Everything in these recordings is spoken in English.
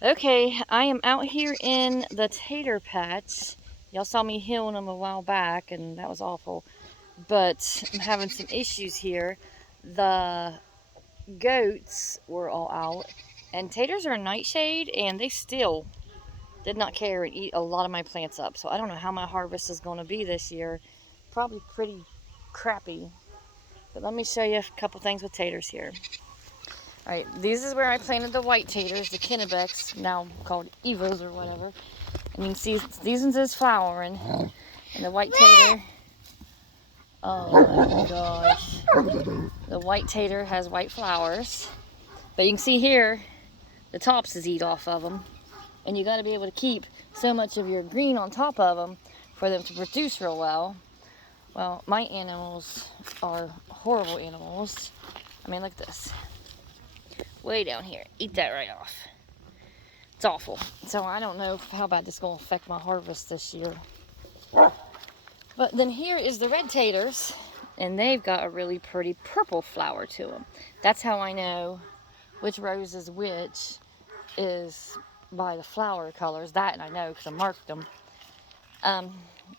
Okay, I am out here in the tater patch. Y'all saw me healing them a while back, and that was awful. But I'm having some issues here. The goats were all out, and taters are a nightshade, and they still did not care and eat a lot of my plants up. So I don't know how my harvest is going to be this year. Probably pretty crappy. But let me show you a couple things with taters here. All right, this is where I planted the white taters, the Kennebecks, now called Evas or whatever. And you can see these ones is flowering, and the white tater. Oh my gosh, the white tater has white flowers, but you can see here the tops is eat off of them, and you got to be able to keep so much of your green on top of them for them to produce real well. Well, my animals are horrible animals. I mean, look at this. Way down here. Eat that right off. It's awful. So I don't know how bad this is going to affect my harvest this year. But then here is the red taters, and they've got a really pretty purple flower to them. That's how I know which rose is which is by the flower colors. That and I know because I marked them.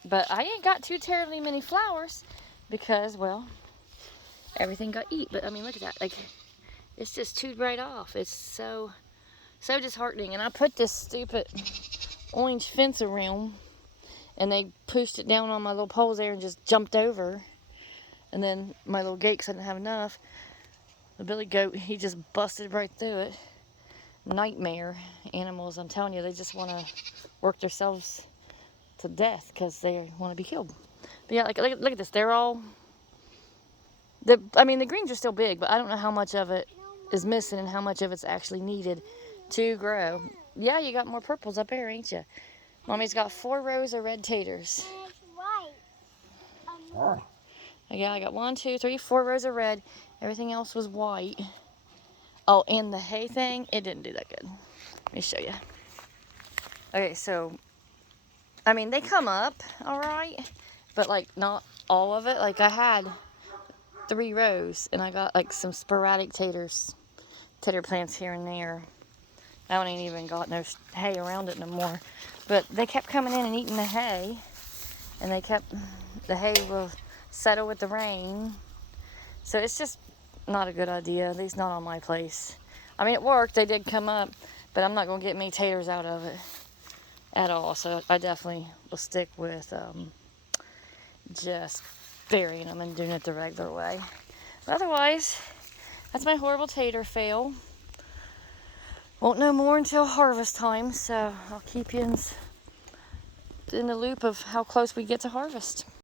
But I ain't got too terribly many flowers because, well, everything got eat. But I mean, look at that. Like, it's just chewed right off. It's so disheartening. And I put this stupid orange fence around, and they pushed it down on my little poles there and just jumped over. And then my little gate, 'cause I didn't have enough, the billy goat, he just busted right through it. Nightmare animals, I'm telling you, they just want to work themselves to death because they want to be killed. But yeah, like look at this. They're all, I mean, the greens are still big, but I don't know how much of it is missing and how much of it's actually needed to grow. Yeah, you got more purples up there, ain't you? Mommy's got 4 rows of red taters. Yeah, I got 1, 2, 3, 4 rows of red. Everything else was white. Oh, and the hay thing, it didn't do that good. Let me show you. Okay, so, I mean, they come up all right, but like not all of it. Like I had 3 rows, and I got like some sporadic tater plants here and there. That one ain't even got no hay around it no more. But they kept coming in and eating the hay, and the hay will settle with the rain. So it's just not a good idea, at least not on my place. I mean, it worked, they did come up, but I'm not gonna get many taters out of it at all. So I definitely will stick with just burying them and doing it the regular way. But otherwise, that's my horrible tater fail. Won't know more until harvest time, so I'll keep you in the loop of how close we get to harvest.